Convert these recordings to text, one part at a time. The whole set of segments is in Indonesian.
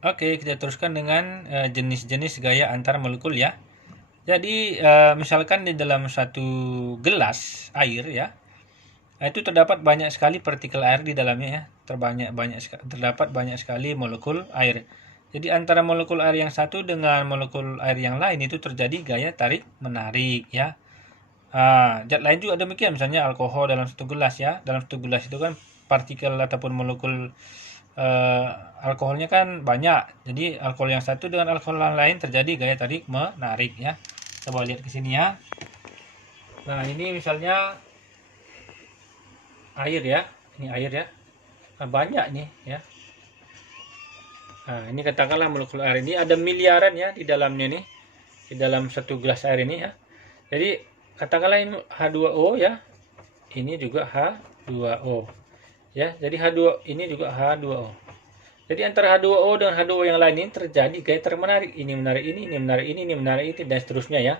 Oke, kita teruskan dengan jenis-jenis gaya antar molekul ya. Jadi, misalkan di dalam satu gelas air ya, itu terdapat banyak sekali partikel air di dalamnya ya. Terdapat banyak sekali molekul air. Jadi antara molekul air yang satu dengan molekul air yang lain itu terjadi gaya tarik menarik ya. Zat lain juga demikian, misalnya alkohol dalam satu gelas ya. Dalam satu gelas itu kan partikel ataupun molekul eh, alkoholnya kan banyak. Jadi alkohol yang satu dengan alkohol yang lain terjadi gaya tarik menarik ya. Coba lihat ke sini ya. Nah, ini misalnya air ya. Ini air ya. Nah, banyak nih ya. Nah, ini katakanlah molekul air ini ada miliaran ya di dalamnya nih. Di dalam satu gelas air ini ya. Jadi katakanlah ini H2O ya. Ini juga H2O. Ya, jadi H2 ini juga H2O. Jadi antara H2O dengan H2O yang lain ini terjadi gaya tarik menarik. Ini menarik ini menarik ini menarik ini, dan seterusnya ya.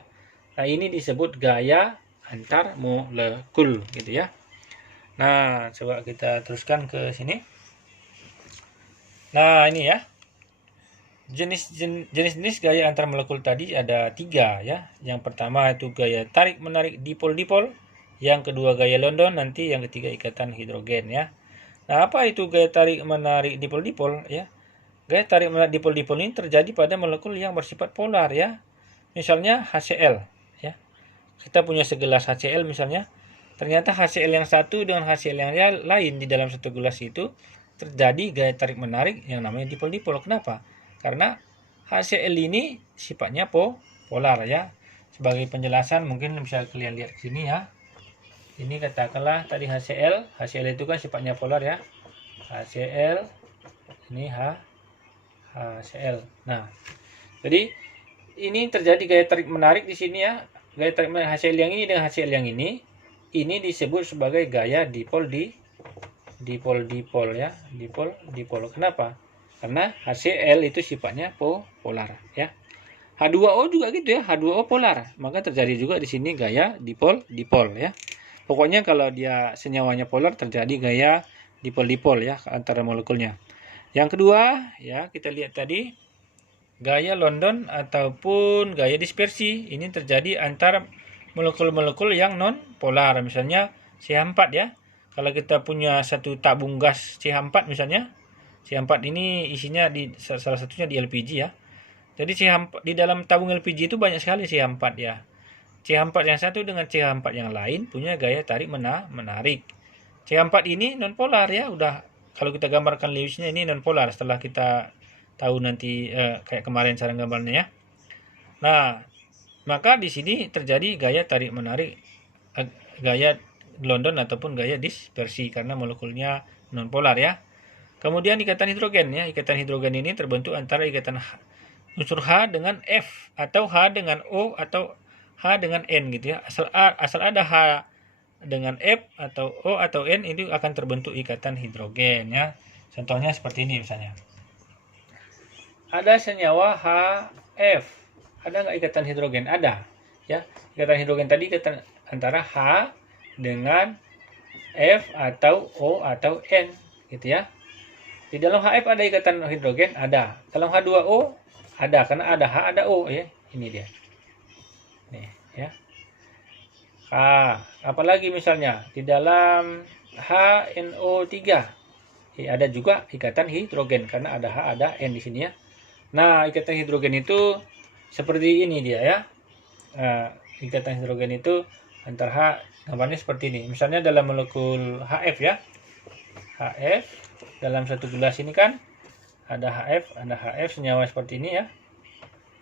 Nah, ini disebut gaya antar molekul gitu ya. Nah, coba kita teruskan ke sini. Nah, ini ya. Jenis-jenis gaya antar molekul tadi ada 3 ya. Yang pertama itu gaya tarik menarik dipol-dipol, yang kedua gaya London, nanti yang ketiga ikatan hidrogen ya. Nah, apa itu gaya tarik menarik dipol-dipol ya? Gaya tarik menarik dipol-dipol ini terjadi pada molekul yang bersifat polar ya. Misalnya HCl ya. Kita punya segelas HCl misalnya. Ternyata HCl yang satu dengan HCl yang lain di dalam satu gelas itu terjadi gaya tarik menarik yang namanya dipol-dipol. Kenapa? Karena HCl ini sifatnya polar ya. Sebagai penjelasan mungkin bisa kalian lihat di sini ya. Ini katakanlah tadi HCl. HCl itu kan sifatnya polar ya. HCl ini HCl. Nah, jadi ini terjadi gaya tarik menarik di sini ya. Gaya tarik menarik HCl yang ini dengan HCl yang ini disebut sebagai gaya dipol ya. Dipol. Kenapa? Karena HCl itu sifatnya polar ya. H2O juga gitu ya, H2O polar. Maka terjadi juga di sini gaya dipol ya. Pokoknya kalau dia senyawanya polar terjadi gaya dipol ya antara molekulnya. Yang kedua, ya kita lihat tadi gaya London ataupun gaya dispersi. Ini terjadi antara molekul-molekul yang non polar, misalnya CH4 ya. Kalau kita punya satu tabung gas CH4 misalnya, CH4 ini isinya di salah satunya di LPG ya. Jadi CH4 di dalam tabung LPG itu banyak sekali CH4 ya. CH4 yang satu dengan CH4 yang lain punya gaya tarik menarik. CH4 ini non polar ya, udah kalau kita gambarkan Lewisnya ini non polar setelah kita tahu nanti kayak kemarin cara gambarnya ya. Nah, maka di sini terjadi gaya tarik menarik, gaya London ataupun gaya dispersi karena molekulnya non polar ya. Kemudian ikatan hidrogen ya. Ikatan hidrogen ini terbentuk antara ikatan unsur H dengan F atau H dengan O atau H dengan N gitu ya. Asal ada H dengan F atau O atau N itu akan terbentuk ikatan hidrogen ya. Contohnya seperti ini misalnya. Ada senyawa HF. Ada nggak ikatan hidrogen? Ada. Ya, ikatan hidrogen tadi ikatan antara H dengan F atau O atau N gitu ya. Di dalam HF ada ikatan hidrogen? Ada. Dalam H2O ada, karena ada H ada O ya. Ini dia. Nih ya. Apalagi misalnya di dalam HNO3 ada juga ikatan hidrogen karena ada H ada N di sini ya. Nah, ikatan hidrogen itu seperti ini dia ya. Ikatan hidrogen itu antara H, gambarnya seperti ini. Misalnya dalam molekul HF ya. HF dalam satu gelas ini kan ada HF senyawa seperti ini ya.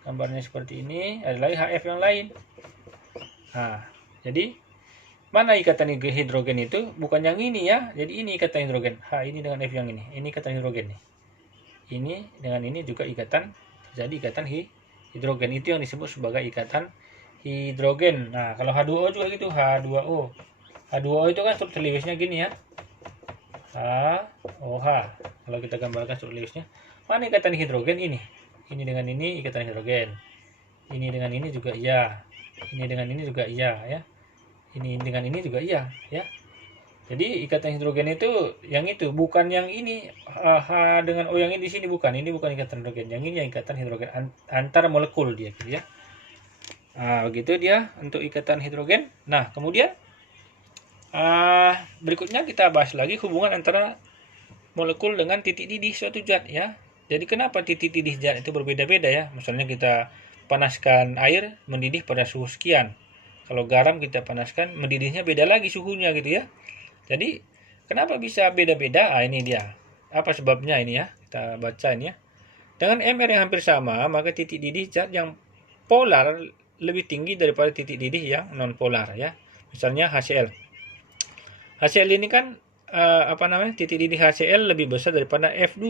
Gambarnya seperti ini, ada lagi HF yang lain. Nah, jadi mana ikatan hidrogen itu? Bukan yang ini ya. Jadi ini ikatan hidrogen. H ini dengan F yang ini. Ini ikatan hidrogen nih. Ini dengan ini juga ikatan, terjadi ikatan hidrogen. Itu yang disebut sebagai ikatan hidrogen. Nah, kalau H2O juga gitu, H2O. H2O itu kan struktur Lewisnya gini ya. HOH. Kalau kita gambarkan struktur Lewisnya, mana ikatan hidrogen ini? Ini dengan ini ikatan hidrogen. Ini dengan ini juga iya. Ini dengan ini juga iya ya. Ini dengan ini juga iya ya. Jadi ikatan hidrogen itu yang itu, bukan yang ini H dengan O yang ini di sini, bukan. Ini bukan ikatan hidrogen. Yang ini yang ikatan hidrogen antar molekul dia gitu ya. Nah, begitu dia untuk ikatan hidrogen. Nah, kemudian berikutnya kita bahas lagi hubungan antara molekul dengan titik didih suatu zat ya. Jadi kenapa titik didih zat itu berbeda-beda ya? Misalnya kita panaskan air mendidih pada suhu sekian. Kalau garam kita panaskan mendidihnya beda lagi suhunya gitu ya. Jadi kenapa bisa beda-beda? Ini dia. Apa sebabnya ini ya? Kita baca ini ya. Dengan MR yang hampir sama, maka titik didih zat yang polar lebih tinggi daripada titik didih yang non polar ya. Misalnya HCl. HCl ini kan titik didih HCl lebih besar daripada F2.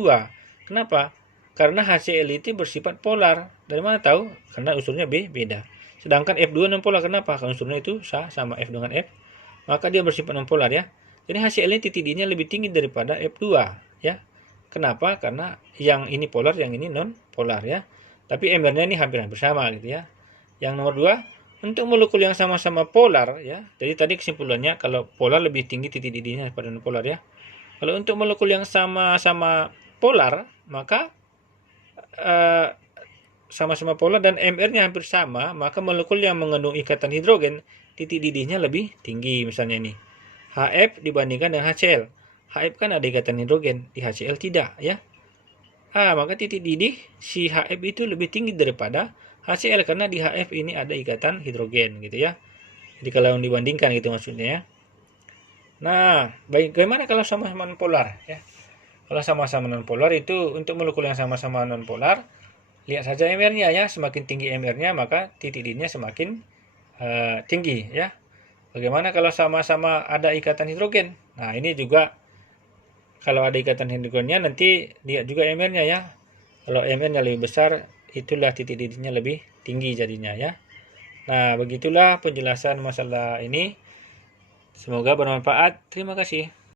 Kenapa? Karena HCl itu bersifat polar. Dari mana tahu? Karena unsurnya beda. Sedangkan F2 non polar. Kenapa? Karena unsurnya itu sama F dengan F. Maka dia bersifat non polar ya. Jadi HCl ini titik didihnya lebih tinggi daripada F2 ya. Kenapa? Karena yang ini polar, yang ini non polar ya. Tapi MR-nya ini hampir-hampir sama gitu ya. Yang nomor 2, untuk molekul yang sama-sama polar ya. Jadi tadi kesimpulannya kalau polar lebih tinggi titik didihnya daripada non polar ya. Kalau untuk molekul yang sama-sama polar, maka sama-sama polar dan MR-nya hampir sama, maka molekul yang mengandung ikatan hidrogen titik didihnya lebih tinggi. Misalnya ini HF dibandingkan dengan HCl. HF kan ada ikatan hidrogen, di HCl tidak ya. Maka titik didih si HF itu lebih tinggi daripada HCl karena di HF ini ada ikatan hidrogen gitu ya. Jadi kalau dibandingkan gitu maksudnya ya. Nah, bagaimana kalau sama-sama nonpolar ya? Kalau sama-sama nonpolar itu untuk molekul yang sama-sama nonpolar, lihat saja MR-nya ya, semakin tinggi MR-nya maka titik didihnya semakin tinggi ya. Bagaimana kalau sama-sama ada ikatan hidrogen? Nah, ini juga kalau ada ikatan hidrogennya nanti lihat juga MR-nya ya. Kalau MR-nya lebih besar, itulah titik didihnya lebih tinggi jadinya ya. Nah, begitulah penjelasan masalah ini. Semoga bermanfaat. Terima kasih.